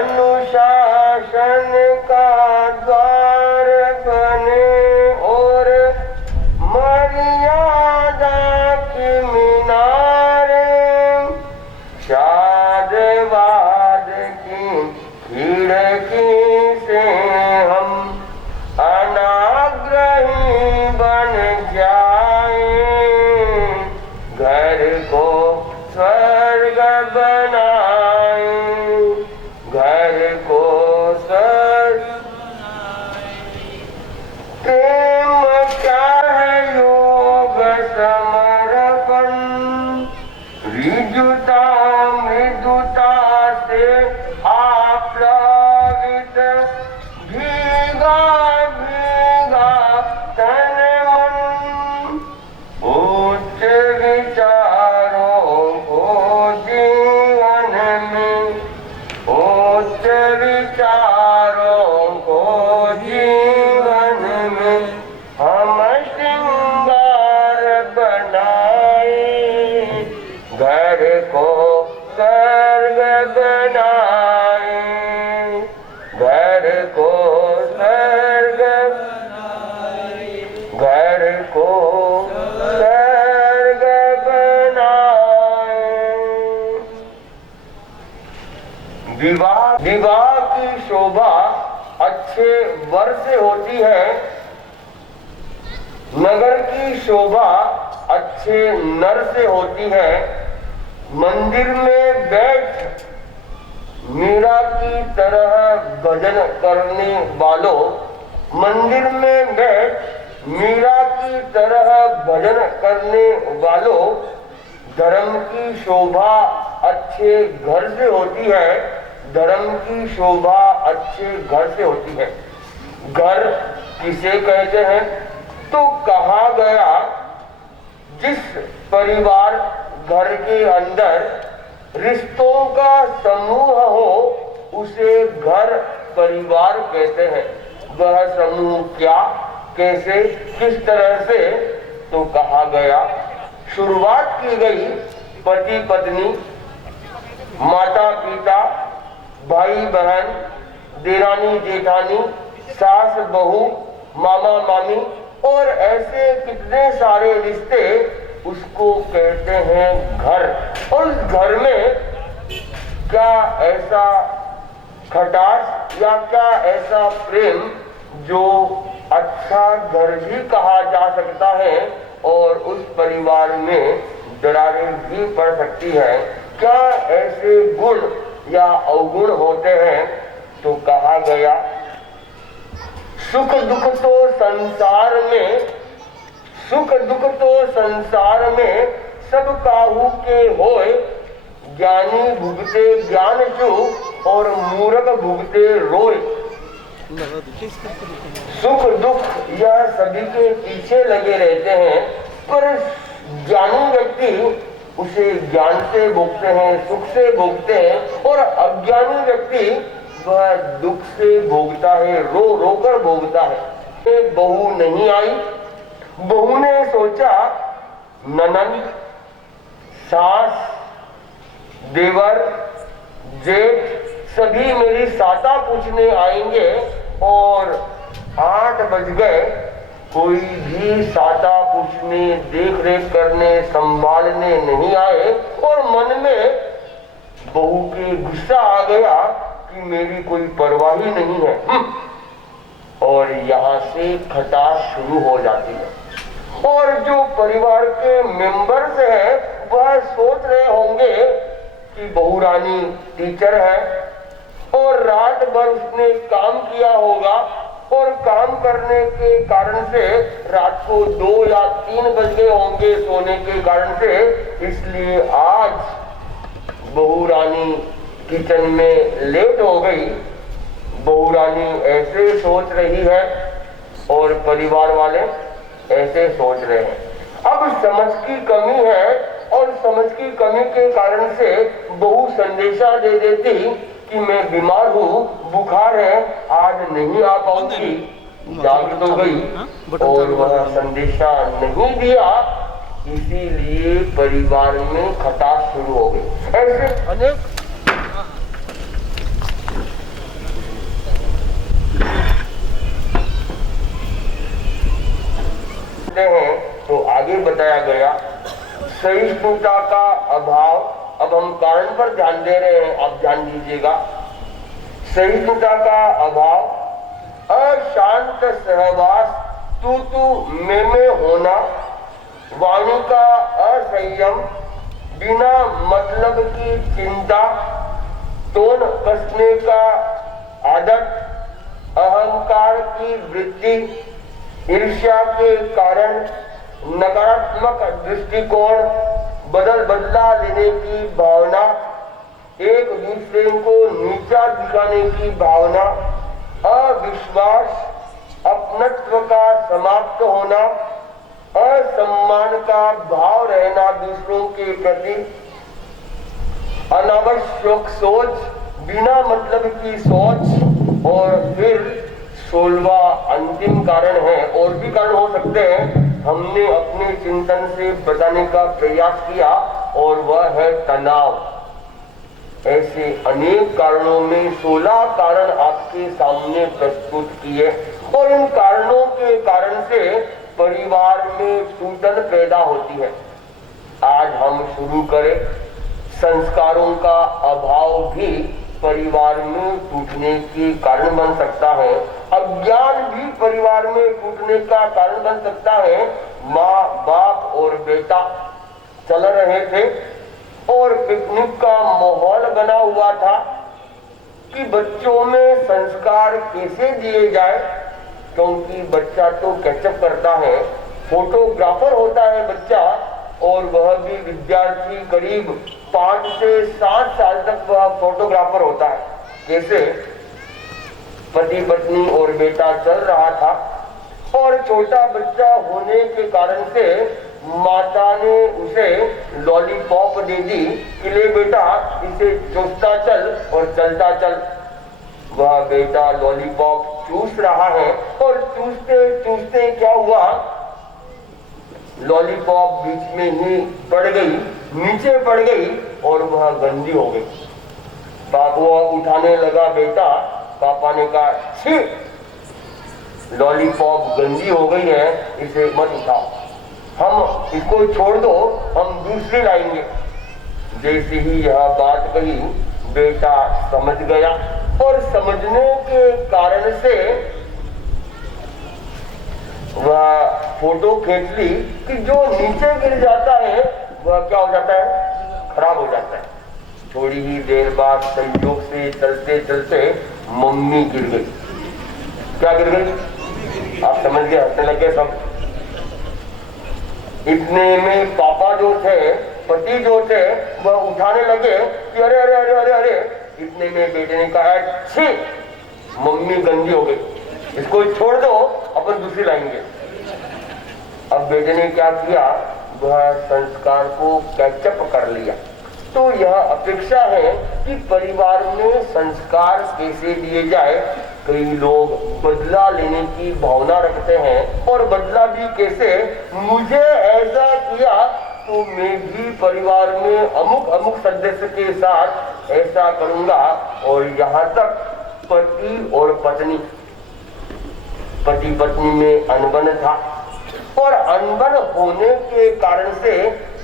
अनुशासन का द्वार बने और मर्यादा की मीनारे, शादवाद की खिड़की से हम अनाग्रही बन जाए, घर को स्वर्ग बनाए, घर को स्वर्ग। प्रेम क्या है योग समर्पण, ऋजुता मृदुता से आप्लावित, भीगा भीगा तन मन, उच्च विचारों को जीवन में, उच्च विचारों को जीवन में हम श्रृंगार बनाए, घर को स्वर्ग बनाए, घर को स्वर्ग, घर को स्वर्ग बनाए। विवाह की शोभा अच्छे वर से होती है, नगर की शोभा अच्छे नर से होती है। मंदिर में बैठ मीरा की तरह भजन करने वालों, मंदिर में बैठ मीरा की तरह भजन करने वालों, धर्म की शोभा अच्छे घर से होती है, धर्म की शोभा अच्छे घर से होती है। घर किसे कहते हैं तो कहा गया, जिस परिवार घर के अंदर रिश्तों का समूह हो उसे घर परिवार कहते हैं। वह समूह क्या, कैसे, किस तरह से तो कहा गया, शुरुआत की गई पति पत्नी, माता पिता, भाई बहन, देरानी जेठानी, सास बहू, मामा मामी और ऐसे कितने सारे रिश्ते, उसको कहते हैं घर। और उस घर में क्या ऐसा खटास या क्या ऐसा प्रेम जो अच्छा घर भी कहा जा सकता है और उस परिवार में दरारें भी पड़ सकती है। क्या ऐसे गुण या अवगुण होते हैं तो कहा गया, सुख दुख तो संसार में, सुख दुख तो संसार में सब काहू के होए, ज्ञानी भुगते ज्ञान चूक और मूर्ख भुगते रोए। सुख दुख यह सभी के पीछे लगे रहते हैं, पर ज्ञानी व्यक्ति उसे ज्ञान से भोगते हैं, सुख से भोगते हैं, और अज्ञानी व्यक्ति वह दुख से भोगता है, रो रो कर भोगता है। बहू नहीं आई, बहू ने सोचा ननंद, सास, देवर, जेठ सभी मेरी साता पूछने आएंगे और 8 बज गए, कोई भी साता पूछने, देख रेख करने, संभालने नहीं आए, और मन में बहू के गुस्सा आ गया कि मेरी कोई परवाह ही नहीं है। और यहाँ से खटास शुरू हो जाती है। और जो परिवार के मेंबर्स हैं वह सोच रहे होंगे कि बहू रानी टीचर है और रात भर उसने काम किया होगा और काम करने के कारण से रात को 2 या 3 बज गए होंगे सोने के कारण से, इसलिए आज बहू रानी किचन में लेट हो गई। बहू रानी ऐसे सोच रही है और परिवार वाले ऐसे सोच रहे हैं। अब समझ की कमी है और समझ की कमी के कारण से बहू संदेशा दे देती कि मैं बीमार हूँ, बुखार है, आज नहीं आ पाऊंगी। जाग तो गई और वह संदेशा नहीं दिया, इसीलिए परिवार में खटास शुरू हो गई। ऐसे अनेक हैं। तो आगे बताया गया सहिष्णुता का अभाव। अब हम कारण पर ध्यान दे रहे हैं, आप ध्यान दीजिएगा। सहिष्णुता का अभाव, अशांत सहवास, तू में होना, वाणी का असंयम, बिना मतलब की चिंता, टोन कसने का आदत, अहंकार की वृद्धि, ईर्ष्या के कारण नकारात्मक दृष्टिकोण, बदला लेने की भावना, एक दूसरे को नीचा दिखाने की भावना, अविश्वास, अपनत्व का समाप्त होना, असम्मान का भाव रहना दूसरों के प्रति, अनावश्यक सोच, बिना मतलब की सोच। और फिर 16वां अंतिम कारण है, और भी कारण हो सकते हैं, हमने अपने चिंतन से बताने का प्रयास किया, और वह है तनाव। ऐसे अनेक कारणों में 16 कारण आपके सामने प्रस्तुत किए, और इन कारणों के कारण से परिवार में टूटन पैदा होती है। आज हम शुरू करें, संस्कारों का अभाव भी परिवार में टूटने के कारण बन सकता है। अज्ञान भी परिवार में टूटने का कारण बन सकता है। माँ बाप और बेटा चल रहे थे और पिकनिक का माहौल बना हुआ था कि बच्चों में संस्कार कैसे दिए जाए, क्योंकि बच्चा तो कैचअप करता है, फोटोग्राफर होता है बच्चा, और वह भी विद्यार्थी करीब 5 से 7 साल तक वह फोटोग्राफर होता है। कैसे पति पत्नी और बेटा चल रहा था, और छोटा बच्चा होने के कारण से माता ने उसे लॉलीपॉप दे दी कि ले बेटा, इसे चूसता चल और चलता चल। वह बेटा लॉलीपॉप चूस रहा है, और चूसते चूसते क्या हुआ, लॉलीपॉप बीच में ही पड़ गई, नीचे पड़ गई और वह गंदी हो गई। बाबू उठाने लगा बेटा, पापा ने कहा छी, लॉलीपॉप गंदी हो गई है, इसे मत उठाओ, हम इसको छोड़ दो, हम दूसरी लाएंगे। जैसे ही यह बात कही, बेटा समझ गया, और समझने के कारण से वह फोटो खींच ली कि जो नीचे गिर जाता है वह क्या हो जाता है, खराब हो जाता है। थोड़ी ही देर बाद संयोग से चलते चलते मम्मी गिर गई। क्या गिर गई, आप समझ गए, हंसने लगे सब। इतने में पापा जो थे, पति जो थे, वह उठाने लगे कि अरे अरे अरे अरे अरे। इतने में बेटे ने कहा छी, मम्मी गंदी हो गई, इसको छोड़ दो, अपन दूसरी लाएंगे। अब बेटे ने क्या किया, वह संस्कार को कैचअप कर लिया। तो यह अपेक्षा है कि परिवार में संस्कार कैसे दिए जाए। कई लोग बदला लेने की भावना रखते हैं, और बदला भी कैसे, मुझे ऐसा किया तो मैं भी परिवार में अमुक अमुक सदस्य के साथ ऐसा करूंगा। और यहाँ तक पति और पत्नी, पति पत्नी में अनबन था, और अनबन होने के कारण से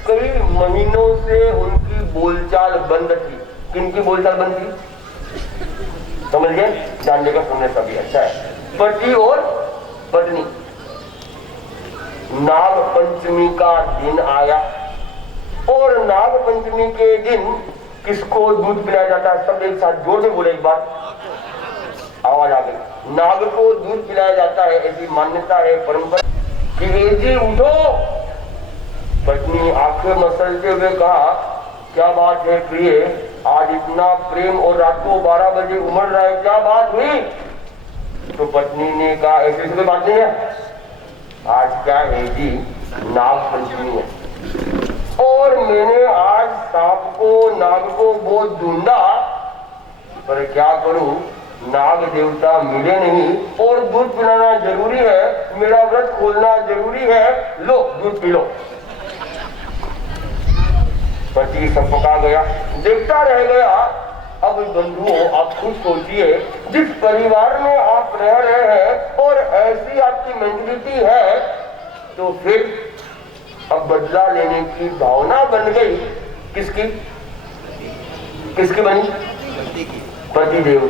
कई महीनों से उनकी बोलचाल बंद थी। किनकी बोलचाल बंद थी, समझ गए, जानने का सुनने का भी अच्छा है। पति और पत्नी, नाग पंचमी का दिन आया, और नाग पंचमी के दिन किसको दूध पिलाया जाता है, सब एक साथ जोर से बोले एक बार, आवाज आ गई। नाग को दूध पिलाया जाता है, ऐसी मान्यता है, परंपरा कि जी उठो। पत्नी आंखें मसलते हुए कहा, क्या बात है प्रिय, आज इतना प्रेम और रात को 12 बजे उमड़ रहा है, क्या बात हुई? तो पत्नी ने कहा, ऐसी कोई बात नहीं है, आज क्या है जी, नाग पंचमी है और मैंने आज सांप को, नाग को बहुत ढूंढा, पर क्या करूं, नाग देवता मिले नहीं और दूध पिलाना जरूरी है, मेरा व्रत खोलना जरूरी है, लो दूध पी लो। पति सबका गया, देखता रह गया। अब बंधुओं, आप खुद सोचिए, जिस परिवार में आप रह रहे हैं और ऐसी आपकी मेंटलिटी है, तो फिर अब बदला लेने की भावना बन गई किसकी? किसकी बनी? पतिदेव।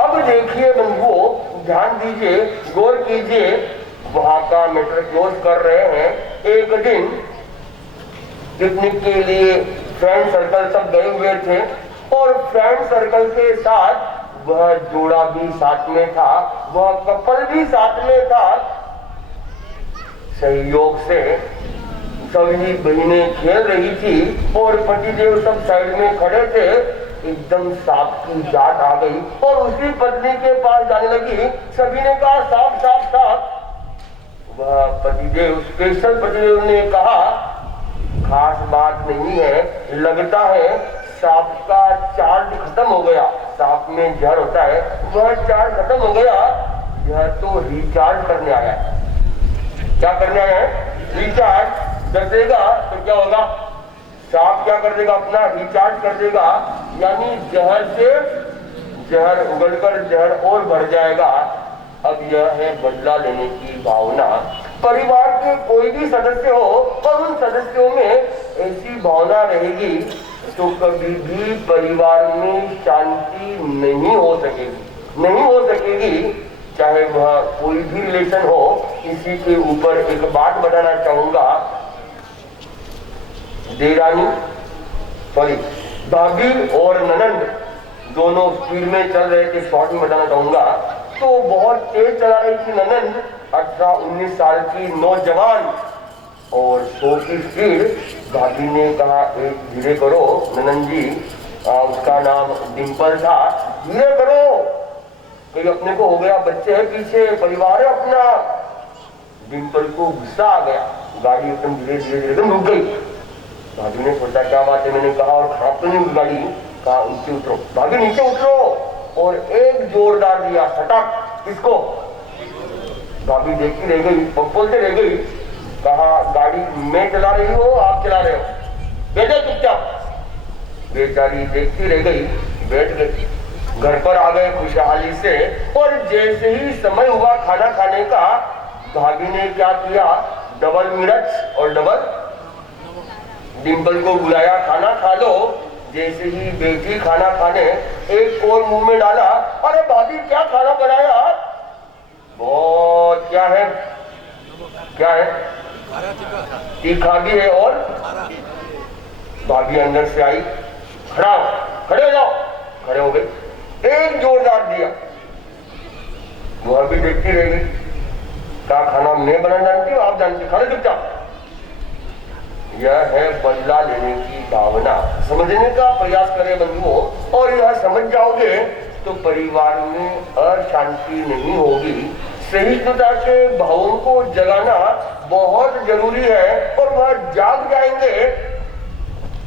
अब देखिए बंधुओं, ध्यान दीजिए, गौर कीजिए, वहां का मैटर क्लोज कर रहे हैं। एक दिन पिकनिक के लिए फ्रेंड सर्कल सब गए हुए थे और फ्रेंड सर्कल के साथ वह जोड़ा भी साथ में था, वह कपल भी साथ में था। सहयोग से सभी बहनें खेल रही थी और पतिदेव सब साइड में खड़े थे। एकदम सांप की जात आ गई और उसी पत्नी के पास जाने लगी। सभी ने कहा, सांप सांप सांप। वह पतिदेव, स्पेशल पतिदेव ने कहा, खास बात नहीं है, लगता है सांप का चार्ज खत्म हो गया। सांप में जहर होता है, वह चार्ज खत्म हो गया, यह तो रिचार्ज करने आया है। क्या करने आया है? रिचार्ज। डसेगा तो क्या होगा? सांप क्या कर देगा? अपना रिचार्ज कर देगा, यानी जहर से जहर उगलकर जहर और बढ़ जाएगा। अब यह है बदला लेने की भावना। परिवार के कोई भी सदस्य हो और उन सदस्यों में ऐसी भावना रहेगी तो कभी भी परिवार में शांति नहीं हो सकेगी, नहीं हो सकेगी, चाहे वह कोई भी रिलेशन हो। इसी के ऊपर एक बात बताना चाहूंगा। देरानी, सॉरी, भाभी और ननंद दोनों स्पीड में चल रहे थे। शॉर्ट में बताना चाहूंगा, तो बहुत तेज चला रही थी ननंद, 18-19 साल की नौजवान, और 100 की स्पीड। भाभी ने कहा, एक धीरे करो ननंद जी, उसका नाम डिम्पल था, धीरे करो, कहीं अपने को हो गया, बच्चे है पीछे, परिवार है अपना। डिम्पल को गुस्सा आ गया, गाड़ी एकदम धीरे धीरे धीरे रुक गई। भाभी ने सोचा क्या बात है, मैंने कहा और खराब तो नहीं हुई गाड़ी? कहा नीचे उतरो। भाभी नीचे उतरो और एक जोरदार दिया सटक इसको। भाभी देखती रह गई, बोलते रह गई। कहा गाड़ी मैं चला रही हूँ, आप चला रहे हो, बैठो चुपचाप। बेचारी देखती रह गई, बैठ गई। घर पर आ गए खुशहाली से, और जैसे ही समय हुआ खाना खाने का, भाभी ने क्या किया, डबल मिर्च और डबल डिम्पल को बुलाया, खाना खा लो। जैसे ही बेटी खाना खाने, एक और मुंह में डाला, अरे भाभी क्या खाना बनाया? बहुत क्या है, क्या है? तीखा भी है और भाभी अंदर से आई, खड़े हो जाओ। खड़े हो गई, एक जोरदार दिया। वह भी देखती रह गई। क्या खाना मैं बनाना जानती हूँ, आप जानती, खड़े चुपचाप। यह है बदला लेने की भावना। समझने का प्रयास करें बंधुओं, और यह समझ जाओगे तो परिवार में अशांति नहीं होगी। सहिष्णुता के भावों को जगाना बहुत जरूरी है, और वह जाग जाएंगे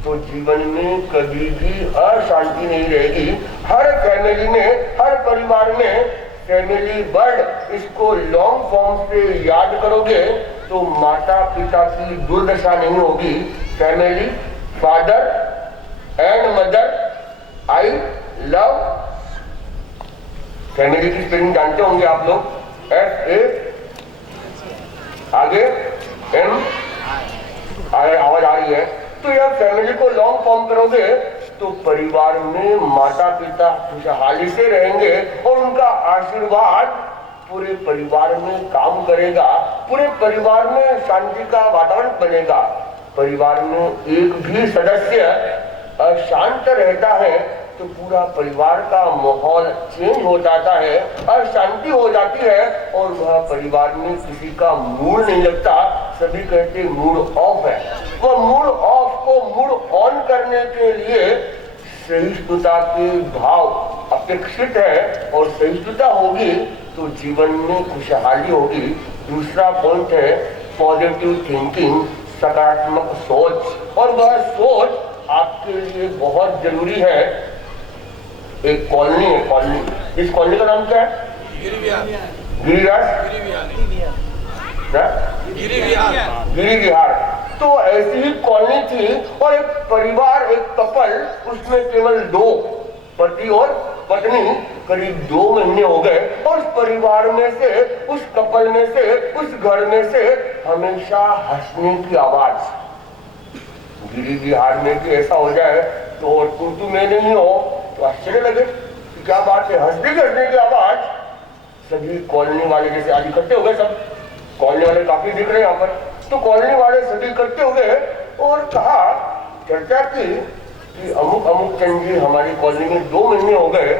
तो जीवन में कभी भी अशांति नहीं रहेगी। हर फैमिली में, हर परिवार में फैमिली वर्ड, इसको लॉन्ग फॉर्म से याद करोगे तो माता पिता की दुर्दशा नहीं होगी। Family, father and mother, I love. Family की स्पेलिंग जानते होंगे आप लोग, FA, आगे M, आवाज आ रही है। तो यह फैमिली को लॉन्ग फॉर्म करोगे तो परिवार में माता पिता खुशहाली से रहेंगे और उनका आशीर्वाद पूरे परिवार में काम करेगा। पूरे परिवार में शांति का वातावरण बनेगा। परिवार में एक भी सदस्य अशांत रहता है तो पूरा परिवार का माहौल चेंज हो जाता है, अशांति हो जाती है और वह परिवार में किसी का मूड नहीं लगता। सभी कहते मूड ऑफ है। वह मूड ऑफ को मूड ऑन करने के लिए सहिष्णुता के भाव अपेक्षित है और सहिष्णुता होगी तो जीवन में खुशहाली होगी। दूसरा पॉइंट है पॉजिटिव थिंकिंग, सकारात्मक सोच, और वह सोच आपके लिए बहुत जरूरी है। एक कॉलोनी है, कॉलोनी, इस कॉलोनी का नाम क्या है? गिरी विहार। तो ऐसी ही कॉलोनी थी और एक परिवार, एक कपल, उसमें केवल 2 पति और पत्नी, करीब 2 महीने हो गए और उस परिवार में से, उस कपल में से, उस घर में से हमेशा हंसने की आवाज। गिरी बिहार में भी ऐसा हो जाए तो तू में नहीं हो तो आश्चर्य लगे कि क्या बात है, हंसने की आवाज। सभी कॉलोनी वाले जैसे आज इकट्ठे हो गए, सब कॉलोनी वाले काफी दिख रहे हैं यहाँ पर, तो कॉलोनी वाले सभी इकट्ठे हो गए और कहा, चर्चा की कि अमुक चंद जी हमारी कॉलोनी में 2 महीने हो गए,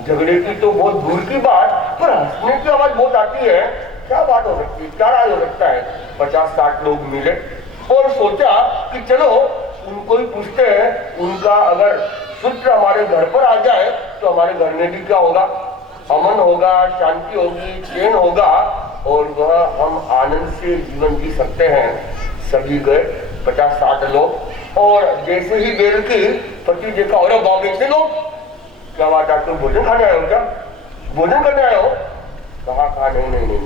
झगड़े की तो बहुत दूर की बात, पर हंसने की आवाज बहुत आती है। क्या बात हो सकती है, क्या राज हो सकता है? 50-60 लोग मिले और सोचा कि चलो उनको ही पूछते हैं, उनका अगर सूत्र हमारे घर पर आ जाए तो हमारे घर में भी क्या होगा, अमन होगा, शांति होगी, चैन होगा और वह हम आनंद से जीवन जी सकते हैं। सभी गए 50-60 लोग और जैसे ही बेल की पति देखा, और बाप इतने लोग, क्या बात है, तुम भोजन खाने आए हो क्या? भोजन करने आए हो? कहा नहीं,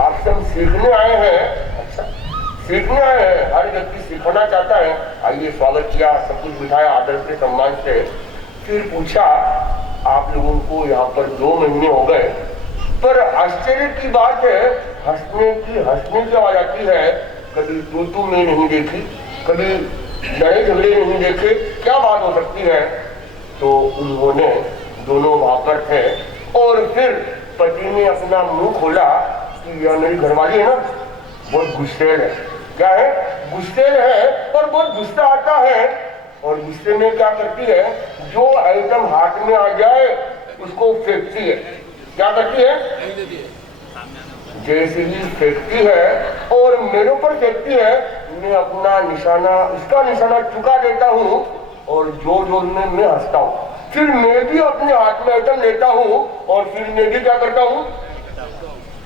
आपसे हम सीखने आए हैं। अच्छा, सीखने आए हैं? हर व्यक्ति सीखना चाहता है। आइए, स्वागत किया, सब कुछ बिठाया आदर से, सम्मान से। फिर पूछा, आप लोगों को यहाँ पर 2 महीने हो गए, पर आश्चर्य की बात है, हंसने की आवाज आती है, कभी तू में नहीं देखी, कभी लड़ाई झगड़े नहीं देखे, क्या बात हो सकती है? तो उन्होंने, दोनों वहां पर थे और फिर पति ने अपना मुंह खोला कि यह मेरी घरवाली है ना, बहुत गुस्सेल है। क्या है? गुस्सेल है और बहुत गुस्सा आता है और गुस्से में क्या करती है, जो आइटम हाथ में आ जाए उसको फेंकती है। क्या करती है? जैसे ही फेंकती है और मेरे ऊपर फेंकती है, मैं अपना निशाना, उसका निशाना चुका देता हूँ और जोर में मैं हंसता हूँ। फिर मैं भी अपने हाथ में आइटम लेता हूँ और फिर मैं भी क्या करता हूँ,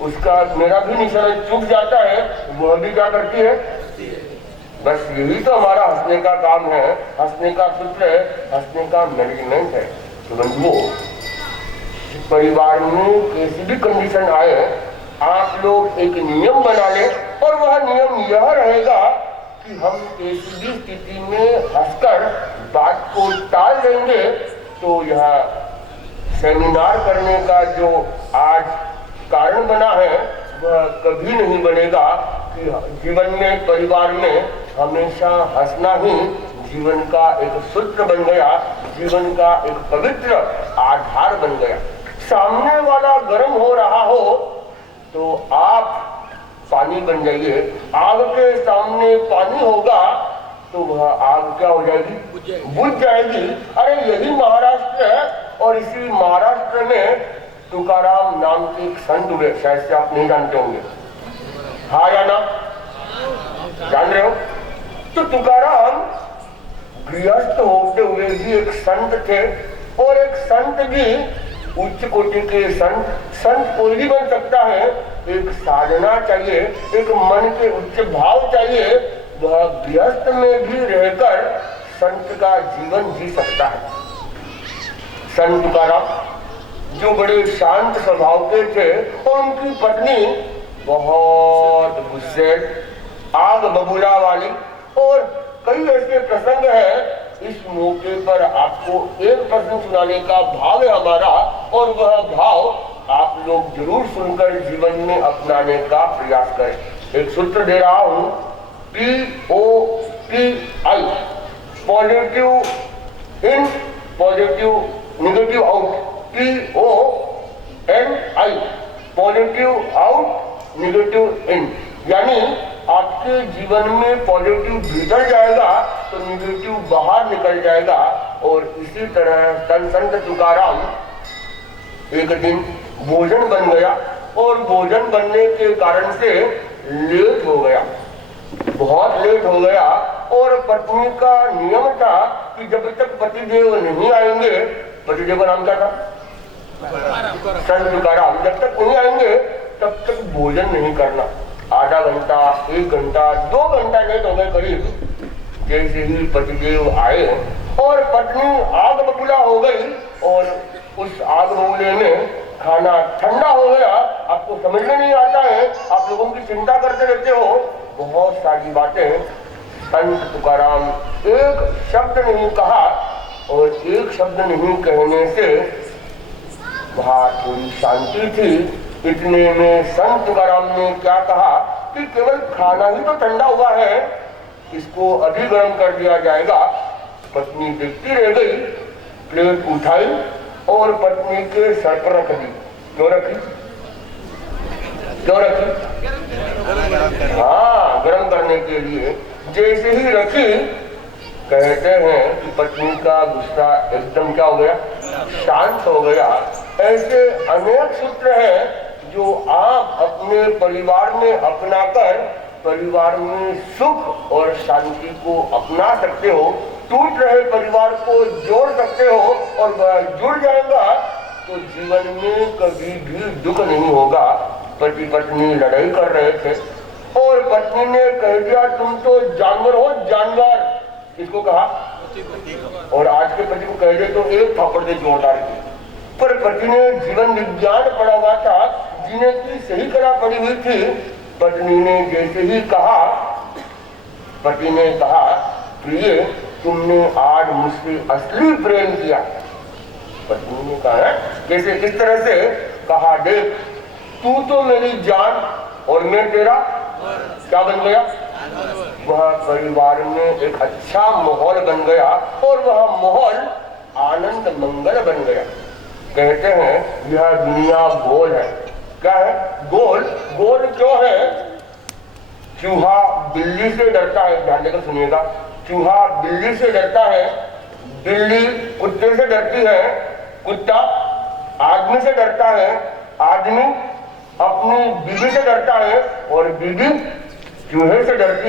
उसका, मेरा भी निशाना चुक जाता है, वह भी क्या करती है। बस यही तो हमारा हंसने का काम है, हंसने का सूत्र है, हंसने का मैनेजमेंट है। तो बंधुओं, परिवार में कैसी भी कंडीशन आए, आप लोग एक नियम बना लें और वह नियम यह रहेगा कि हम किसी भी स्थिति में हंसकर बात को टाल देंगे। तो यह सेमिनार करने का जो आज कारण बना है वह कभी नहीं बनेगा कि जीवन में, परिवार में हमेशा हंसना ही जीवन का एक सूत्र बन गया, जीवन का एक पवित्र आधार बन गया। सामने वाला गर्म हो रहा हो तो आप पानी बन जाइए, आग के सामने पानी होगा तो वह आग क्या हो जाएगी? बुझ जाएगी। अरे यही महाराष्ट्र है और इसी महाराष्ट्र में तुकाराम नाम के एक संत हुए, शायद से आप नहीं जानते होंगे, हाँ या ना? जान रहे हो? तो तुकाराम गृहस्थ होते हुए भी एक संत थे और एक संत भी उच्च कोटि के संत कोई भी बन सकता है। एक साधना चाहिए, एक मन के उच्च भाव चाहिए, वह गृहस्थ में भी रहकर संत का जीवन जी सकता है। संत तुकाराम जो बड़े शांत स्वभाव के थे और उनकी पत्नी बहुत गुस्से, आग बबूला वाली, और कई ऐसे प्रसंग है। इस मौके पर आपको एक प्रश्न सुनाने का भाव है हमारा और वह भाव आप लोग जरूर सुनकर जीवन में अपनाने का प्रयास करें। एक सूत्र दे रहा हूं, POPI, positive in, positive negative out, PONI, positive out negative इन। यानी आपके जीवन में पॉजिटिव भीतर जाएगा तो नेगेटिव बाहर निकल जाएगा और इसी तरह संत तुकाराम एक दिन भोजन बन गया और भोजन बनने के कारण से लेट हो गया, बहुत लेट हो गया। और पत्नी का नियम था कि जब तक पतिदेव नहीं आएंगे, पतिदेव का नाम क्या था? संत तुकाराम। जब तक नहीं आएंगे तब तक भोजन नहीं करना। आधा घंटा, 1 घंटा, 2 घंटा लेट हो गए करीब। जैसे ही पतिदेव आए और पत्नी आग बबूला हो गई और उस आग बबूले में खाना ठंडा हो गया। आपको समझ में नहीं आता है, आप लोगों की चिंता करते रहते हो बहुत सारी बातें। संत तुकाराम एक शब्द नहीं कहा और एक शब्द नहीं कहने से वहां थोड़ी शांति थी। इतने में संत तुकाराम ने क्या कहा कि केवल खाना ही तो ठंडा हुआ है, इसको अभी गर्म कर दिया जाएगा। पत्नी देखती रह गई, प्लेट उठाई और पत्नी के सर पर रख दी। क्यों रखी? क्यों रखी? हाँ, गर्म करने के लिए। जैसे ही रखी, कहते हैं कि पत्नी का गुस्सा एकदम क्या हो गया? शांत हो गया। ऐसे अनेक सूत्र हैं जो आप अपने परिवार में अपनाकर परिवार में सुख और शांति को अपना सकते हो। टूट रहे परिवार को जोड़ सकते हो और वह जुड़ जाएगा तो जीवन में कभी भी दुख नहीं होगा। पति पत्नी लड़ाई कर रहे थे और पत्नी ने कह दिया तुम तो जानवर हो, जानवर। किसको कहा? और आज के पति को कह दे तो एक थप्पड़ दे जोरदार की। पर पति ने जीवन विज्ञान पढ़ा हुआ था, जीने की सही कला पड़ी हुई थी। पत्नी ने जैसे ही कहा, पति ने कहा प्रिय तुमने आज मुझसे असली प्रेम किया। पत्नी ने कहा कैसे, किस तरह से? कहा देख तू तो मेरी जान और मैं तेरा क्या बन गया? वह परिवार में एक अच्छा माहौल बन गया और वह माहौल आनंद मंगल बन गया। कहते हैं यह दुनिया गोल है। क्या है? गोल। गोल क्यों है? चूहा बिल्ली से डरता है, ध्यान देकर सुनिएगा। चूहा बिल्ली से डरता है, बिल्ली कुत्ते से डरती है, कुत्ता आदमी से डरता है, आदमी अपनी बीवी से डरता है और बीवी चूहे से डरती है।